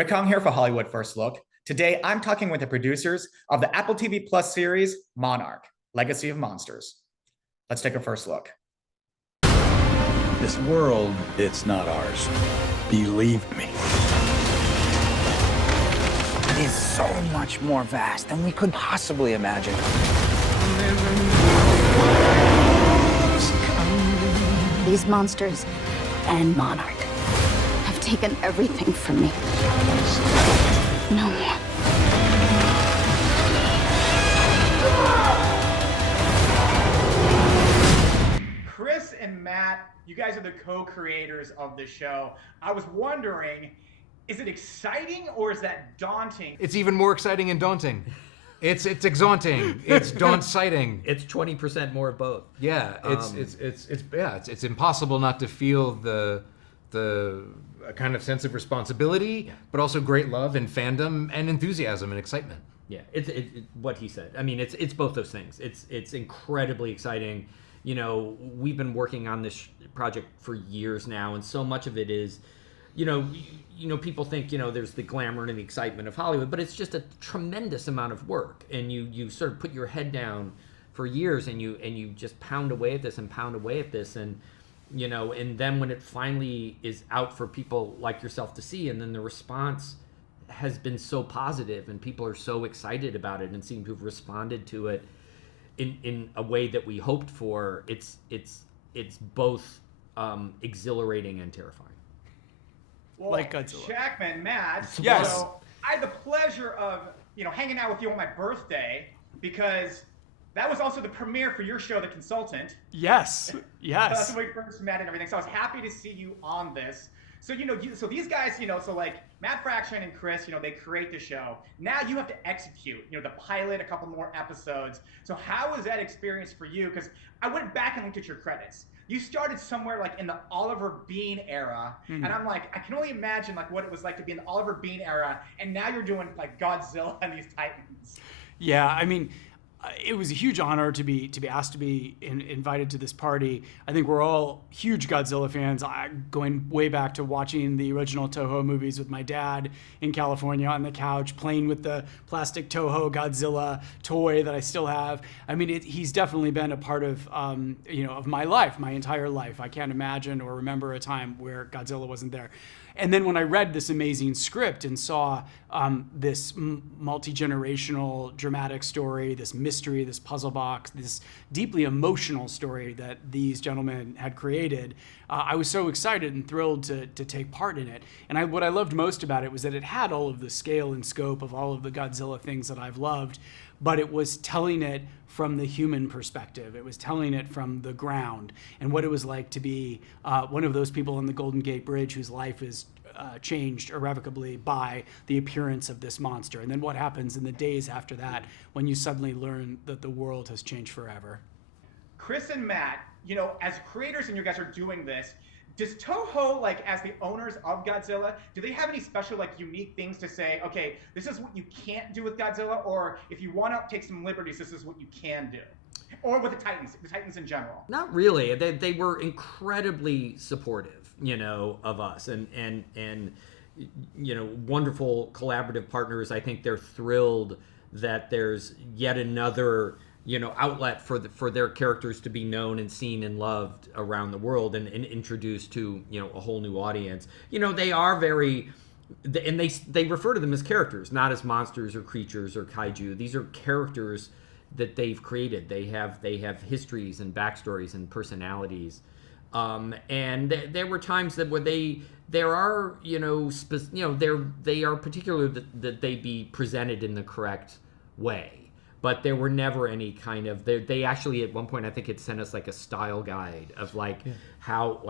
Rick Hong here for Hollywood First Look. Today, I'm talking with the producers of the Apple TV Plus series, Monarch, Legacy of Monsters. Let's take a first look. This world, it's not ours. Believe me. It is so much more vast than we could possibly imagine. These monsters and Monarch have taken everything from me. No more. Chris and Matt, you guys are the co-creators of the show. I was wondering, is it exciting or is that daunting? It's even more exciting and daunting. It's exhausting. It's daunt-sighting. It's 20% more of both. Yeah, it's impossible not to feel the kind of sense of responsibility, but also great love and fandom and enthusiasm and excitement. Yeah, it's what he said. I mean, it's both those things. It's incredibly exciting. You know, we've been working on this project for years now, and so much of it is, you know, people think, there's the glamour and the excitement of Hollywood, but it's just a tremendous amount of work, and you sort of put your head down for years, and you just pound away at this, and and then when it finally is out for people like yourself to see, and then the response has been so positive, and people are so excited about it, and seem to have responded to it in a way that we hoped for. It's both exhilarating and terrifying. Well, like Godzilla. Shakman, Matt. Yes. So I had the pleasure of, hanging out with you on my birthday, because that was also the premiere for your show, The Consultant. Yes. Yes. That's when we first met and everything. So I was happy to see you on this. So, so these guys, so like Matt Fraction and Chris, they create the show. Now you have to execute, the pilot, a couple more episodes. So how was that experience for you? Because I went back and looked at your credits. You started somewhere like in the Oliver Bean era, and I'm like, I can only imagine like what it was like to be in the Oliver Bean era, and now you're doing like Godzilla and these Titans. Yeah, I mean, it was a huge honor to be asked to be invited to this party. I think we're all huge Godzilla fans, going way back to watching the original Toho movies with my dad in California on the couch, playing with the plastic Toho Godzilla toy that I still have. I mean, he's definitely been a part of, of my life, my entire life. I can't imagine or remember a time where Godzilla wasn't there. And then when I read this amazing script and saw this multi-generational dramatic story, this mystery, this puzzle box, this deeply emotional story that these gentlemen had created, I was so excited and thrilled to take part in it. And what I loved most about it was that it had all of the scale and scope of all of the Godzilla things that I've loved, but it was telling it from the human perspective. It was telling it from the ground and what it was like to be one of those people on the Golden Gate Bridge whose life is changed irrevocably by the appearance of this monster. And then what happens in the days after that when you suddenly learn that the world has changed forever. Chris and Matt, as creators and you guys are doing this, does Toho, like as the owners of Godzilla, do they have any special like unique things to say, okay, this is what you can't do with Godzilla, or if you want to take some liberties, this is what you can do? Or with the Titans in general? Not really. They were incredibly supportive, of us, and wonderful collaborative partners. I think they're thrilled that there's yet another outlet for their characters to be known and seen and loved around the world, and introduced to a whole new audience. They are very, and they refer to them as characters, not as monsters or creatures or kaiju. These are characters that they've created. They have histories and backstories and personalities, and there were times that where they are particular that they be presented in the correct way. But there were never any kind of, they actually at one point I think it sent us like a style guide of how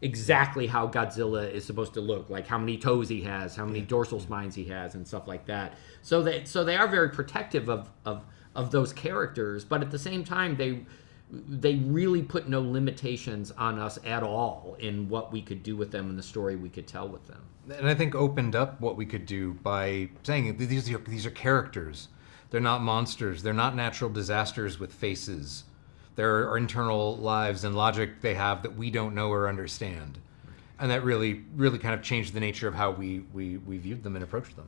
exactly how Godzilla is supposed to look, like how many toes he has, how many dorsal spines he has, and stuff like that. So they are very protective of those characters, but at the same time they really put no limitations on us at all in what we could do with them and the story we could tell with them. And I think opened up what we could do by saying these are characters. They're not monsters. They're not natural disasters with faces. There are internal lives and logic they have that we don't know or understand. and that really kind of changed the nature of how we viewed them and approached them.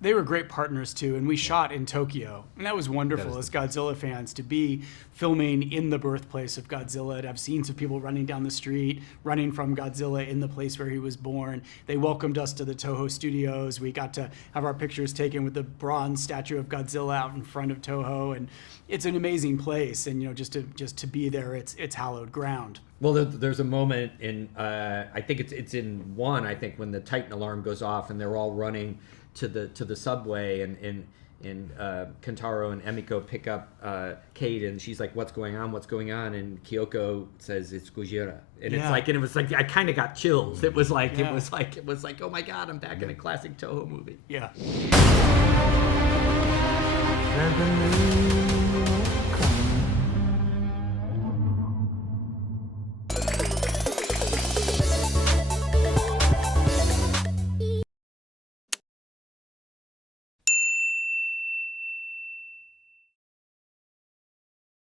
They were great partners too, and we shot in Tokyo, and that was wonderful as Godzilla fans to be filming in the birthplace of Godzilla, to have scenes of people running down the street, running from Godzilla in the place where he was born. They welcomed us to the Toho studios. We got to have our pictures taken with the bronze statue of Godzilla out in front of Toho, and it's an amazing place. And just to be there, it's hallowed ground. Well, there's a moment in I think it's in 1. I think when the Titan alarm goes off and they're all running to the subway, and Kentaro and Emiko pick up Kate, and she's like, "What's going on? What's going on?" And Kyoko says, "It's Gojira," and it was like I kind of got chills. It was like it was like oh my god, I'm back in a classic Toho movie. Yeah.